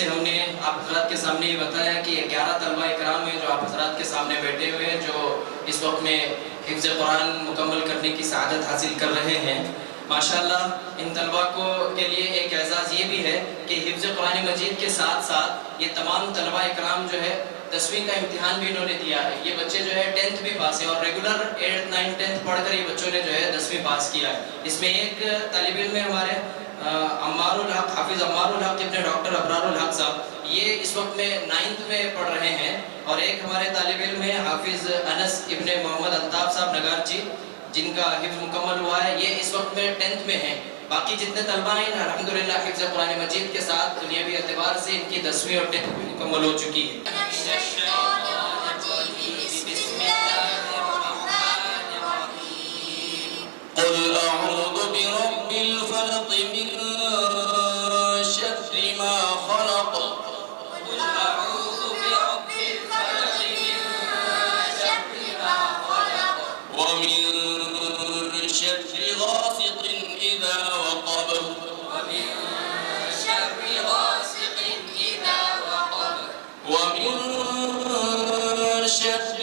جیسے ہم نے آپ حضرات کے سامنے یہ بتایا کہ 11 طلبہ اکرام ہیں جو آپ حضرات کے سامنے بیٹھے ہوئے ہیں، جو اس وقت میں حفظ قرآن مکمل کرنے کی سعادت حاصل کر رہے ہیں۔ ماشاءاللہ ان طلبہ کے لیے ایک اعزاز یہ بھی ہے کہ حفظ قرآن مجید کے ساتھ ساتھ یہ تمام طلبہ اکرام جو ہے 10ویں کا امتحان بھی انہوں نے دیا ہے۔ یہ بچے جو ہے 10th بھی پاس ہے اور ریگولر 8th 9th 10th پڑھ کر یہ بچوں نے جو ہے 10ویں پاس کیا ہے۔ اس میں ایک طالب علم ہے ہمارے عمار الحق، حافظ عمار الحق ابن ڈاکٹر ابرار الحق صاحب، یہ اس وقت میں 9th میں پڑھ رہے ہیں، اور ایک ہمارے طالب علم ہے حافظ انس ابن محمد الطاف صاحب نگارچی، جن کا حفظ مکمل ہوا ہے، یہ اس وقت میں 10th میں ہیں۔ باقی جتنے طلبہ ہیں الحمدللہ حفظ قرآن مجید کے ساتھ دنیاوی اعتبار سے ان کی 10ویں اور 10th بھی مکمل ہو چکی ہے۔ قل اعوذ برب الفلق من شر ما خلق قل اعوذ برب الفلق من شر ما خلق ومن شر غاسق اذا وقب ومن شر غاسق اذا وقب ومن شر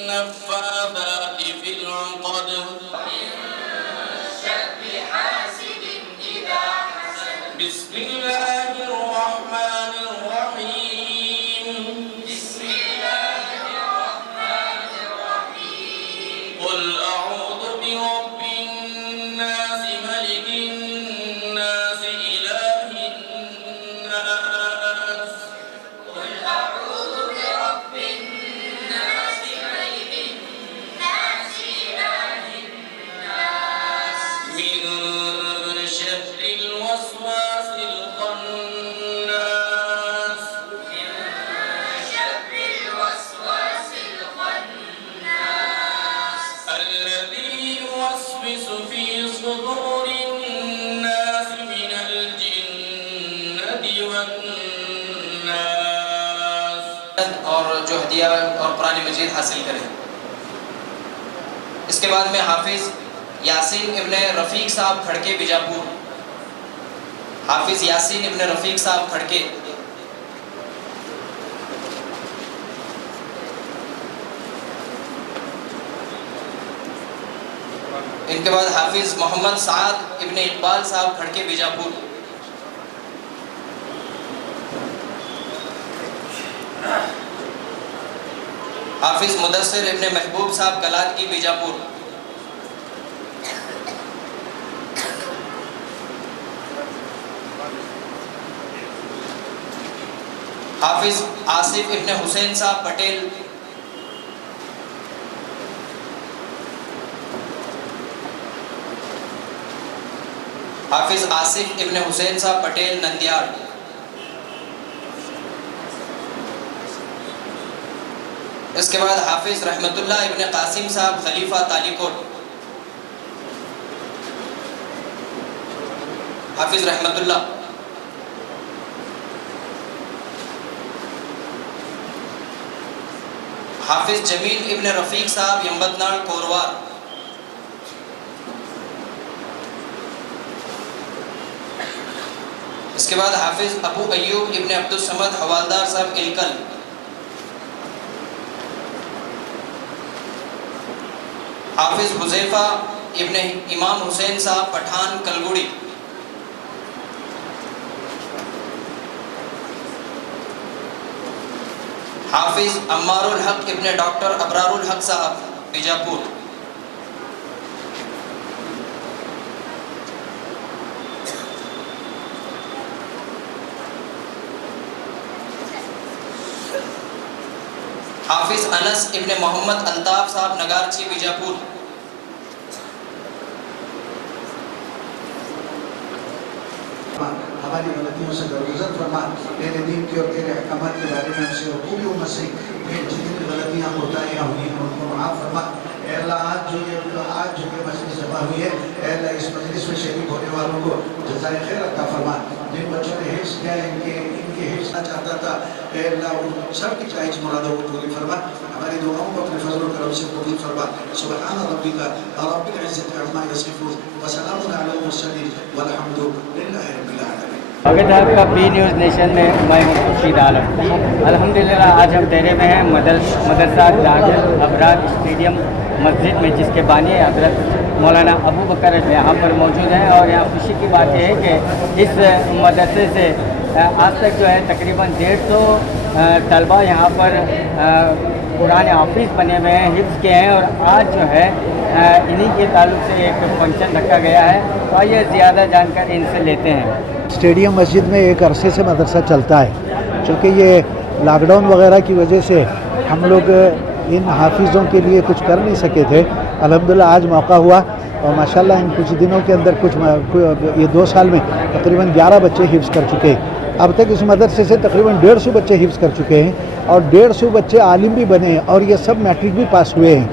النفاثات في العقد بسم الله الرحمن الرحيم بسم الله الرحمن الرحيم قل أعوذ برب الناس ملك الناس إله الناس قل أعوذ برب الناس ملك الناس إله الناس من شر الوسواس الخناس من شر الوسواس الخناس الذي يوسوس في صدور الناس من الجنة والناس اور جو ہدیہ اور قرآن مجید حاصل کریں۔ اس کے بعد میں حافظ یاسین ابن رفیق صاحب کھڑکے بیجاپور، حافظ یاسین ابن رفیق صاحب کھڑکے۔ ان کے بعد حافظ محمد سعد ابن اقبال صاحب کھڑکے بیجاپور۔ حافظ مدثر ابن محبوب صاحب کلات کی بیجاپور۔ حافظ آصف ابن حسین صاحب پٹیل۔ حافظ آصف ابن حسین صاحب پٹیل نندیال۔ اس کے بعد حافظ رحمت اللہ ابن قاسم صاحب خلیفہ تالی کوٹ۔ حافظ رحمت اللہ۔ حافظ جمیل ابن رفیق صاحب یمبتناڑ کوروار۔ اس کے بعد حافظ ابو ایوب ابن عبدالصمد حوالدار صاحب الکل۔ حافظ حذیفہ ابن امام حسین صاحب پٹھان کلگوڑی۔ حافظ عمار الحق ابن ڈاکٹر ابرار الحق صاحب بیجاپور۔ حافظ انس ابن محمد الطاف صاحب نگارچی بیجاپور۔ ہماری غلطیوں سے درگزر فرما، تیرے دین کی اور تیرے احکامات کے بارے میں ہم سے پوری امت سے جتنی غلطیاں کوتاہیاں ہوئی ہیں ان کو معاف فرما۔ اے اللہ آج جو یہ مجلس جمع ہوئی ہے، اے اللہ اس مجلس میں شریک ہونے والوں کو جزائے خیر عطا فرما۔ جن بچوں نے حفظ کیا ہے ان کے حفظ نہ چاہتا تھا، اے اللہ ان سب کی جائز مرادوں کو پوری فرما۔ ہماری دعاؤں کو اپنے فضل و کرم سے قبول فرما۔ سبحان ربک رب العزت عما یصفون وسلام علی المرسلین والحمد للہ رب العالمین۔ स्वागत है आपका बी न्यूज़ नेशन में। मैं हूं खुर्शीद आलम। अल्हम्दुलिल्लाह आज हम डेरे में हैं मदरसा दारुल अबरार स्टेडियम मस्जिद में, जिसके बानी हज़रत मौलाना अबू बकर यहाँ पर मौजूद हैं। और यहाँ खुशी की बात यह है कि इस मदरसे से आज तक जो है तकरीबन 150 तलबा यहाँ पर कुरान हाफिज़ बने हुए हैं, हिफ्ज़ के हैं। और आज जो है इन्हीं के ताल्लुक़ से एक फंक्शन रखा गया है। तो आइए ज़्यादा जानकारी इनसे लेते हैं। स्टेडियम मस्जिद में एक अरसे से मदरसा चलता है, चूँकि ये लॉकडाउन वगैरह की वजह से हम लोग इन हाफिज़ों के लिए कुछ कर नहीं सके थे। अल्हम्दुलिल्लाह आज मौका हुआ और माशाल्लाह इन कुछ दिनों के अंदर ये 2 साल में तकरीबन 11 बच्चे हिफ्ज़ कर चुके हैं। अब तक इस मदरसे से तकरीबन 150 बच्चे हिफ्ज़ कर चुके हैं और 150 बच्चे आलिम भी बने हैं और ये सब मैट्रिक भी पास हुए हैं।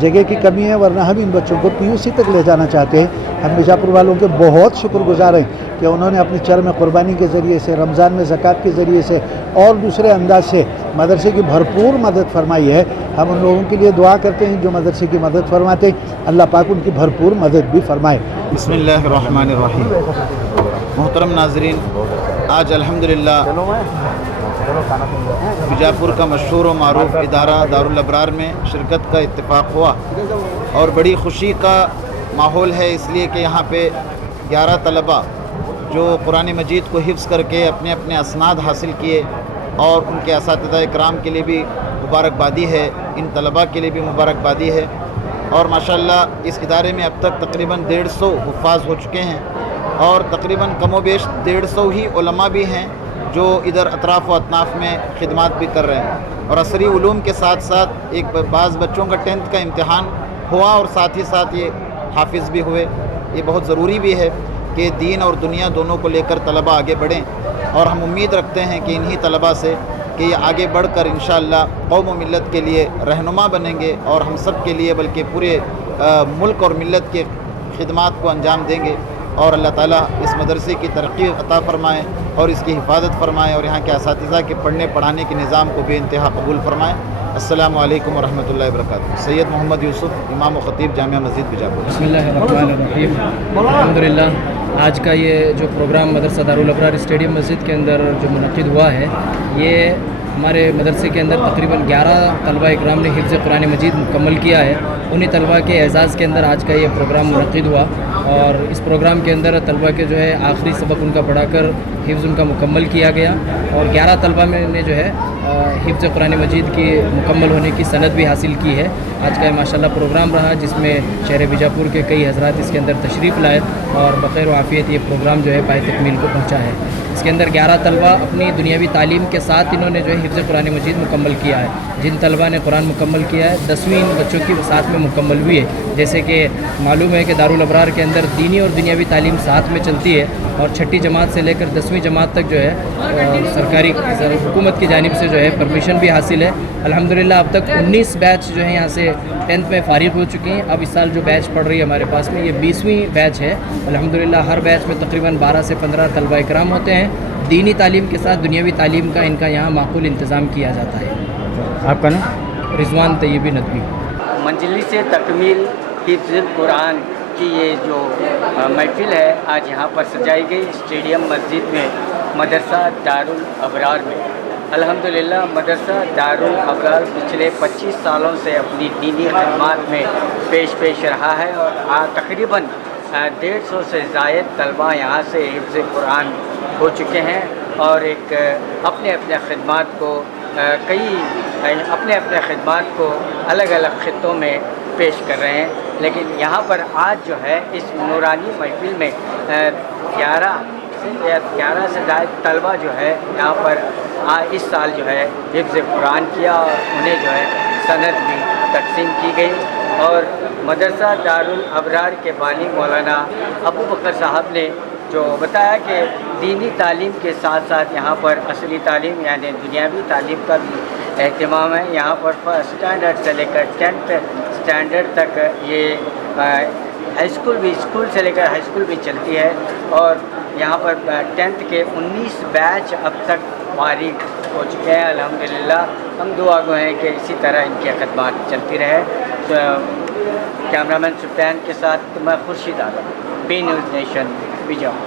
जगह की कमी है, वरना हम इन बच्चों को PUC तक ले जाना चाहते हैं। हम बीजापुर वालों के बहुत शुक्रगुजार हैं कि उन्होंने अपनी चरम कुर्बानी के ज़रिए से, रमज़ान में ज़कात के ज़रिए से और दूसरे अंदाज से मदरसे की भरपूर मदद फरमाई है। हम उन लोगों के लिए दुआ करते हैं जो मदरसे की मदद फरमाते हैं, अल्लाह पाक उनकी भरपूर मदद भी फरमाए। बिस्मिल्लाहिर्रहमानिर्रहीम। मोहतरम नाज़रीन, आज अल्हम्दुलिल्लाह बीजापुर का मशहूर व मारूफ इदारा दारुल अबरार में शिरकत का इत्तेफाक हुआ और बड़ी खुशी का माहौल है, इसलिए कि यहाँ पे 11 तलबा जो कुरान मजीद को हिफ्ज़ करके अपने अपने असनाद हासिल किए और उनके असातिज़ा इकराम के लिए भी मुबारकबादी है, इन तलबा के लिए भी मुबारकबादी है। और माशाअल्लाह इस इदारे में अब तक तकरीबन 150 हुफ़ाज़ हो चुके हैं और तकरीबन कमोबेश 150 ही उलमा भी हैं जो इधर अतराफ़ व अतनाफ़ में खिदमत भी कर रहे हैं। और असरी उलूम के साथ साथ एक बाज़ बच्चों का 10th का इम्तिहान हुआ और साथ ही साथ ये हाफिज़ भी हुए। ये बहुत ज़रूरी भी है कि दीन और दुनिया दोनों को लेकर तलबा आगे बढ़ें और हम उम्मीद रखते हैं कि इन्हीं तलबा से कि ये आगे बढ़कर इंशाअल्लाह कौम व मिल्लत के लिए रहनुमा बनेंगे और हम सब के लिए बल्कि पूरे मुल्क और मिल्लत के खिदमात को अंजाम देंगे। और अल्लाह ताला इस मदरसे की तरक्की अता फ़रमाए और इसकी हिफाजत फ़रमाए और यहाँ के असातिज़ा के पढ़ने पढ़ाने के निज़ाम को बेइंतहा कबूल फ़रमाए। अस्सलामु अलैकुम व रहमतुल्लाहि व बरकातुहू। सैयद मोहम्मद यूसुफ, इमाम व ख़तीब जामिया मस्जिद बीजापुर। बिस्मिल्लाहिर्रहमानिर्रहीम। अल्हम्दुलिल्लाह आज का ये जो प्रोग्राम मदरसा दारुल अबरार स्टेडियम मस्जिद के अंदर जो मुनक़िद हुआ है, ये हमारे मदरसे के अंदर तकरीबन 11 तलबा इकराम ने हिफ्ज़ कुरान मजीद मुकम्मल किया है। उन्हीं तलबा के एज़ाज़ के अंदर आज का ये प्रोग्राम मुनक़िद हुआ और इस प्रोग्राम के अंदर तलबा के जो है आखिरी सबक उनका पढ़ाकर हिफ्ज़ उनका मुकम्मल किया गया और 11 तलबा में ने जो है हिफ्ज़ कुरान मजीद की मुकम्मल होने की सनद भी हासिल की है। आज का माशाल्लाह प्रोग्राम रहा जिसमें शहर बीजापुर के कई हज़रात इसके अंदर तशरीफ़ लाए और बख़ैर व आफ़ियत ये प्रोग्राम जो है पाए तकमील को पहुँचा है। इसके अंदर 11 तलबा अपनी दुनियावी तालीम के साथ इन्होंने जो है हिफ्ज़ कुरान मजीद मुकम्मल किया है। जिन तलबा ने कुरान मुकम्मल किया है 10वीं इन बच्चों की साथ में मुकम्मल हुई है। जैसे कि मालूम है कि दारुल अबरार के अंदर दीनी और दुनियावी तालीम साथ में चलती है और 6ठी जमात से लेकर 10वीं जमात तक जो है सरकारी हुकूमत की जानिब से जो है परमिशन भी हासिल है। अल्हम्दुलिल्लाह अब तक 19 बैच जो है यहाँ से 10th में फ़ारिग हो चुकी हैं। अब इस साल जो बैच पढ़ रही है हमारे पास में ये 20वीं बैच है। अल्हम्दुलिल्लाह हर बैच में तकरीबन 12 से 15 तलबा इकराम होते हैं। दीनी तालीम के साथ दुनियावी तालीम का इनका यहाँ माकूल इंतज़ाम किया जाता है। आपका नाम? रिजवान तैयबी नदवी। मंजलिस तकमील हिफ्ज़ुल कुरान की ये जो महफिल है आज यहाँ पर सजाई गई स्टेडियम मस्जिद में मदरसा दारुल अबरार में। अल्हम्दुलिल्लाह मदरसा दारुल अबरार पिछले 25 सालों से अपनी दीनी खदमात में पेश रहा है और तकरीबन 150 से ज़ायद तलबा यहाँ से हिफ्ज़ कुरान हो चुके हैं और एक अपने अपने खिदमात को अलग अलग ख़ित्तों में पेश कर रहे हैं। लेकिन यहाँ पर आज जो है इस नूरानी महफिल में 11 से ज़ायद तलबा जो है यहाँ पर इस साल जो है हिफ्ज़ कुरान किया और उन्हें जो है सनद भी तकसीम की गई। और मदरसा दारुल अबरार के बानी मौलाना अबू बकर साहब ने जो बताया कि दीनी तालीम के साथ साथ यहाँ पर असली तालीम यानी दुनियावी तालीम का भी एहतमाम है। यहाँ पर फर्स्ट स्टैंडर्ड से लेकर 10th स्टैंडर्ड तक ये स्कूल से लेकर हाई स्कूल भी चलती है और यहाँ पर 10th के 19 बैच अब तक फ़ारिग हो चुके हैं। अल्हम्दुलिल्लाह हम दुआ गो हैं कि इसी तरह इनकी खदमात चलती रहे। तो कैमरामैन सुल्तान के साथ मैं Khurshid Alam, B news nation Bijapur.